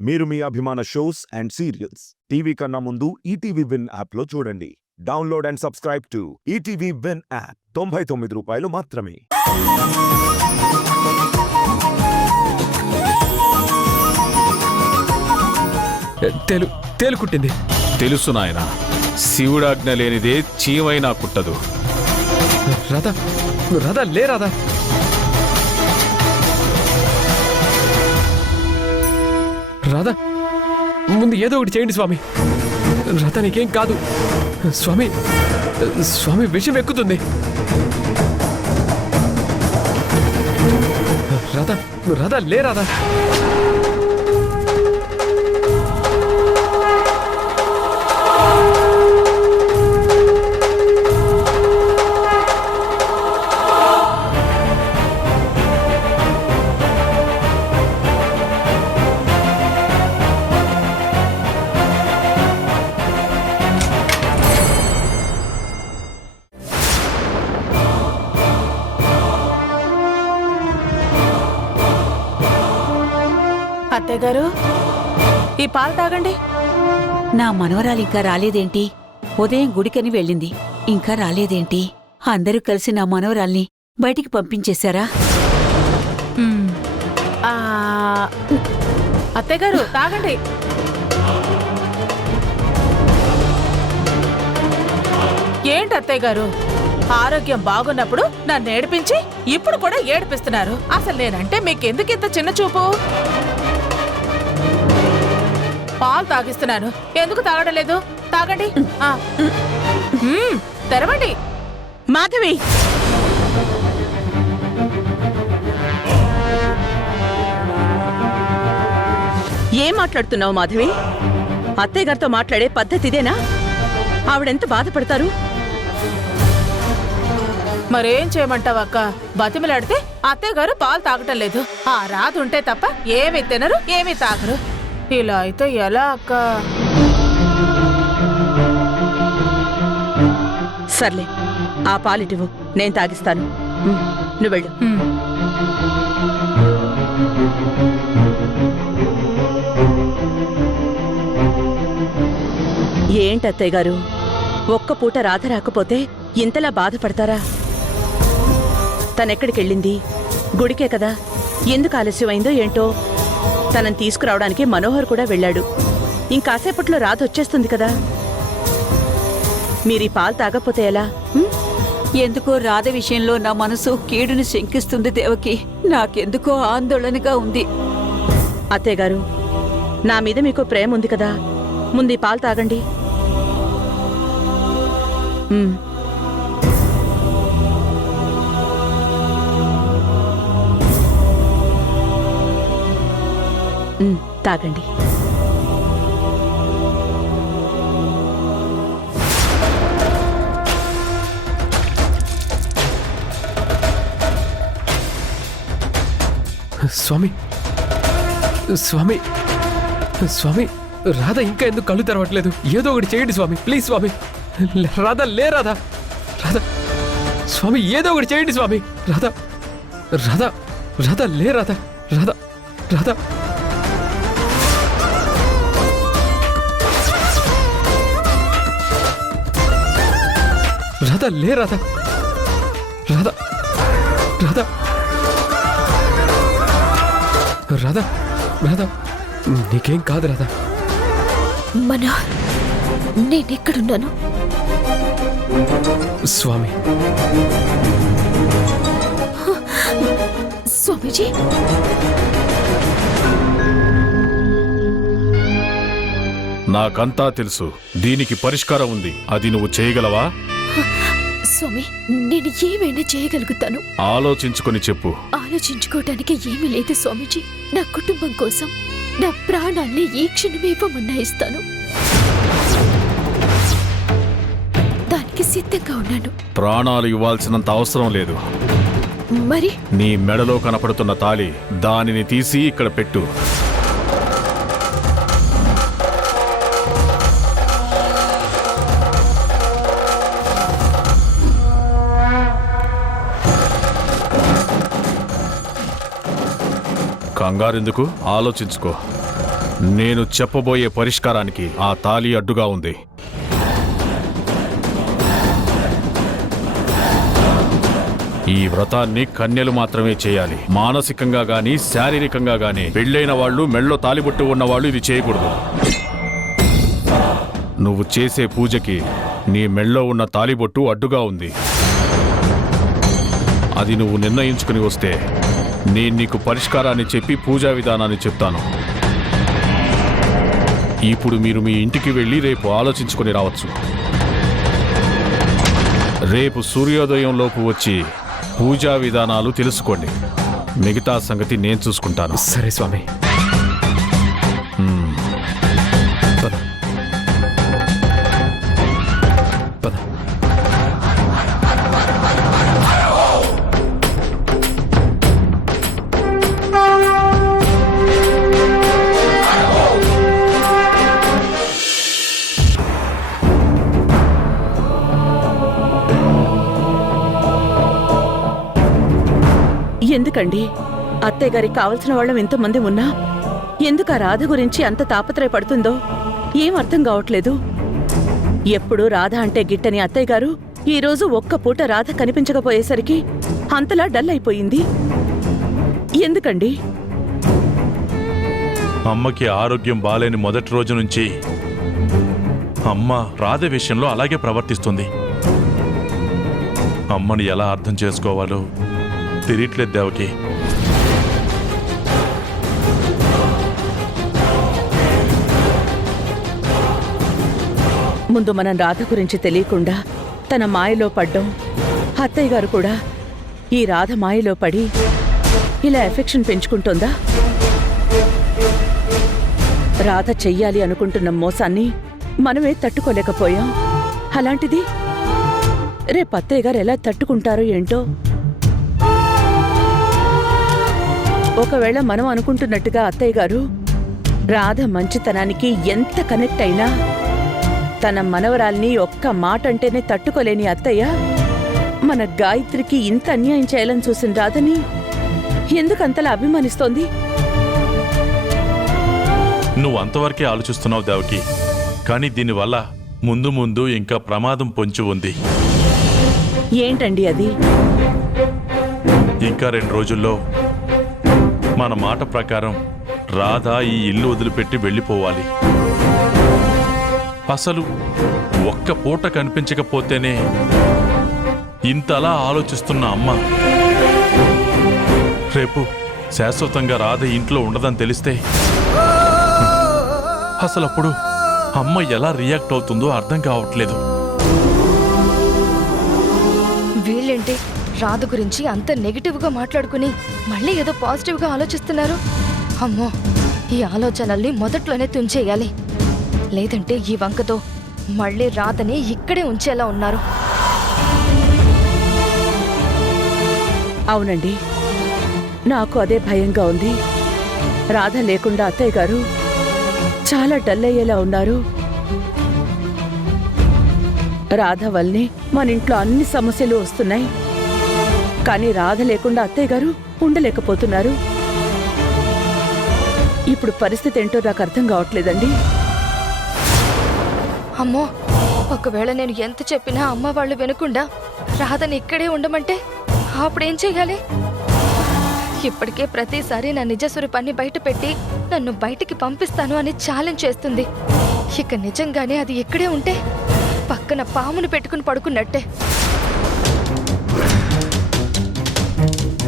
మీరు మీ అభిమాన shows and serials TV కన్నా ముందు ఈటీవీ విన్ యాప్లో చూడండి. Download and subscribe to ETV win app. 99 రూపాయలు మాత్రమే. తేలుకుట్టింది. తెలుసు నాయన, శివుడాజ్ఞ లేనిదే చీమైనా కుట్టదు. రాధా, రాధా లే రాధా. రాధా, ముందు ఏదో ఒకటి చేయండి స్వామి. రాధా నీకేం కాదు స్వామి. స్వామి విషం ఎక్కుతుంది. రాధా, రాధా లే రాధా. అత్తయ్య గారు, ఈ పాలు తాగండి. నా మనవరాలు ఇంకా రాలేదేంటి? ఉదయం గుడికని వెళ్ళింది, ఇంకా రాలేదేంటి? అందరూ కలిసి నా మనవరాల్ని బయటికి పంపించేశారా? అత్తయ్య గారు తాగండి. ఏంటి అత్తయ్య గారు, ఆరోగ్యం బాగున్నప్పుడు నన్ను ఏడిపించి ఇప్పుడు కూడా ఏడిపిస్తున్నారు. అసలు నేనంటే మీకెందుకు ఇంత చిన్న చూపు? పాలు తాగిస్తున్నాను, ఎందుకు తాగడం లేదు? తాగండి. తెరవండి. మాధవి, ఏం మాట్లాడుతున్నావు మాధవి? అత్తయ్య గారితో మాట్లాడే పద్ధతి ఇదేనా? ఆవిడెంత బాధపడతారు? మరేం చేయమంటావు అక్క? బతిమలాడితే అత్తయ్య గారు పాలు తాగటం లేదు. ఆ రాధ ఉంటే తప్ప ఏమీ తినరు, ఏమీ తాగరు. ఇలా అయితే ఎలా అక్క? సర్లే, ఆ పాలిటివు, నేను తాగిస్తాను. నువ్వు వెళ్ళు. ఏంటి అత్తయ్య గారు, ఒక్క పూట రాధ రాకపోతే ఇంతలా బాధపడతారా? తనెక్కడికెళ్ళింది? గుడికే కదా. ఎందుకు ఆలస్యమైందో ఏంటో. తనని తీసుకురావడానికి మనోహర్ కూడా వెళ్ళాడు. ఇంకాసేపట్లో రాధ వచ్చేస్తుంది కదా. మీరీ పాలు తాగకపోతే ఎలా? ఎందుకో రాధ విషయంలో నా మనసు కీడుని శంకిస్తుంది దేవకి. నాకెందుకో ఆందోళనగా ఉంది. అత్తయ్య గారు, నా మీద మీకు ప్రేమ ఉంది కదా, ముందు ఈ పాలు తాగండి. తాగండి. స్వామి, స్వామి, స్వామి, రాధ ఇంకా ఎందుకు కళ్ళు తెరవట్లేదు? ఏదో ఒకటి చేయండి స్వామి, ప్లీజ్ స్వామి. రాధా లే రాధా. రాధా, స్వామి ఏదో ఒకటి చేయండి స్వామి. రాధా, రాధా, రాధా లే రాధా. రాధా, రాధా. రాధా లే రాధా. రాధా, రాధా, రాధా, రాధా నీకేం కాదు రాధా. మనోహర్, నేనెక్కడున్నాను? స్వామి, స్వామీజీ, నాకంతా తెలుసు. దీనికి పరిష్కారం ఉంది, అది నువ్వు చేయగలవా? స్వామి, నేను ఏమైనా చేయగలుగుతాను. ఆలోచించుకొని చెప్పు. ఆలోచించుకోవటానికి ఏమీ లేదు స్వామీజీ. నా కుటుంబం కోసం నా ప్రాణాల్ని ఈ క్షణమే ఇవ్వమన్నా ఇస్తాను. దానికి సిద్ధంగా ఉన్నాను. ప్రాణాలు ఇవ్వాల్సినంత అవసరం లేదు. మరి నీ మెడలో కనపడుతున్న తాళి, దానిని తీసి ఇక్కడ పెట్టు. కంగారెందుకు, ఆలోచించుకో. నేను చెప్పబోయే పరిష్కారానికి ఆ తాళి అడ్డుగా ఉంది. ఈ వ్రతాన్ని కన్యలు మాత్రమే చేయాలి. మానసికంగా గాని శారీరకంగా గాని పెళ్ళైన వాళ్ళు, మెళ్ళో తాలిబొట్టు ఉన్నవాళ్ళు ఇది చేయకూడదు. నువ్వు చేసే పూజకి నీ మెళ్ళో ఉన్న తాలిబొట్టు అడ్డుగా ఉంది. అది నువ్వు నిర్ణయించుకుని వస్తే నేను నీకు పరిష్కారాన్ని చెప్పి పూజా విధానాన్ని చెప్తాను. ఇప్పుడు మీరు మీ ఇంటికి వెళ్ళి రేపు ఆలోచించుకొని రావచ్చు. రేపు సూర్యోదయంలోపు వచ్చి పూజా విధానాలు తెలుసుకోండి. మిగతా సంగతి నేను చూసుకుంటాను. సరే స్వామి. పద. పద. ఎందుకండి అత్తయ్య గారికి కావలసిన వాళ్ళం ఎంతమంది ఉన్నా ఎందుకు ఆ రాధ గురించి అంత తాపత్రయపడుతుందో ఏం అర్థం కావట్లేదు. ఎప్పుడు రాధ అంటే గిట్టని అత్తయ్య గారు ఈరోజు ఒక్క పూట రాధ కనిపించకపోయేసరికి అంతలా డల్ అయిపోయింది. ఎందుకండి? అమ్మకి ఆరోగ్యం బాలేని మొదటి రోజు నుంచి అమ్మ రాధ విషయంలో అలాగే ప్రవర్తిస్తుంది. అమ్మని ఎలా అర్థం చేసుకోవాలో తెలియట్లేదు దేవకి. ముందు మనం రాధ గురించి తెలియకుండా తన మాయలో పడ్డం, అత్తయ్య గారు కూడా ఈ రాధ మాయలో పడి ఇలా ఎఫెక్షన్ పెంచుకుంటోందా? రాధ చెయ్యాలి అనుకుంటున్న మోసాన్ని మనమే తట్టుకోలేకపోయాం. అలాంటిది రేపు అత్తయ్య గారు ఎలా తట్టుకుంటారో ఏంటో. ఒకవేళ మనం అనుకుంటున్నట్టుగా అత్తయ్య గారు రాధ మంచితనానికి ఎంత కనెక్ట్ అయినా తన మనవరాల్ని ఒక్క మాట అంటేనే తట్టుకోలేని అత్తయ్య మన గాయత్రికి ఇంత అన్యాయం చేయాలని చూసిన రాధని ఎందుకంతలా అభిమానిస్తోంది? నువ్వు అంతవరకే ఆలోచిస్తున్నావు దేవకి. కానీ దీనివల్ల ముందు ముందు ఇంకా ప్రమాదం పొంచి ఉంది. ఏంటండి అది? ఇంకా 2 రోజుల్లో మన మాట ప్రకారం రాధ ఈ ఇల్లు వదిలిపెట్టి వెళ్ళిపోవాలి. అసలు ఒక్క పూట కనిపించకపోతేనే ఇంతలా ఆలోచిస్తున్న అమ్మ రేపు శాశ్వతంగా రాధ ఇంట్లో ఉండదని తెలిస్తే అసలప్పుడు అమ్మ ఎలా రియాక్ట్ అవుతుందో అర్థం కావట్లేదు. వీళ్ళేంటి రాధ గురించి అంత నెగిటివ్గా మాట్లాడుకుని మళ్ళీ ఏదో పాజిటివ్గా ఆలోచిస్తున్నారు? అమ్మో, ఈ ఆలోచనల్ని మొదట్లోనే తుంచేయాలి. లేదంటే ఈ వంకతో మళ్ళీ రాధని ఇక్కడే ఉంచేలా ఉన్నారు. అవునండి, నాకు అదే భయంగా ఉంది. రాధ లేకుండా అత్తయ్య గారు చాలా డల్ అయ్యేలా ఉన్నారు. రాధ వల్లనే మన ఇంట్లో అన్ని సమస్యలు వస్తున్నాయి. కానీ రాధ లేకుండా అత్తయ్య గారు ఉండలేకపోతున్నారు. ఇప్పుడు పరిస్థితి ఏంటో నాకు అర్థం కావట్లేదండి. అమ్మో, ఒకవేళ నేను ఎంత చెప్పినా అమ్మ వాళ్ళు వినకుండా రాధని ఇక్కడే ఉండమంటే అప్పుడేం చెయ్యాలి? ఇప్పటికే ప్రతిసారి నా నిజ స్వరూపాన్ని బయట పెట్టి నన్ను బయటికి పంపిస్తాను అని ఛాలెంజ్ చేస్తుంది. ఇక నిజంగానే అది ఇక్కడే ఉంటే పక్కన పామును పెట్టుకుని పడుకున్నట్టే.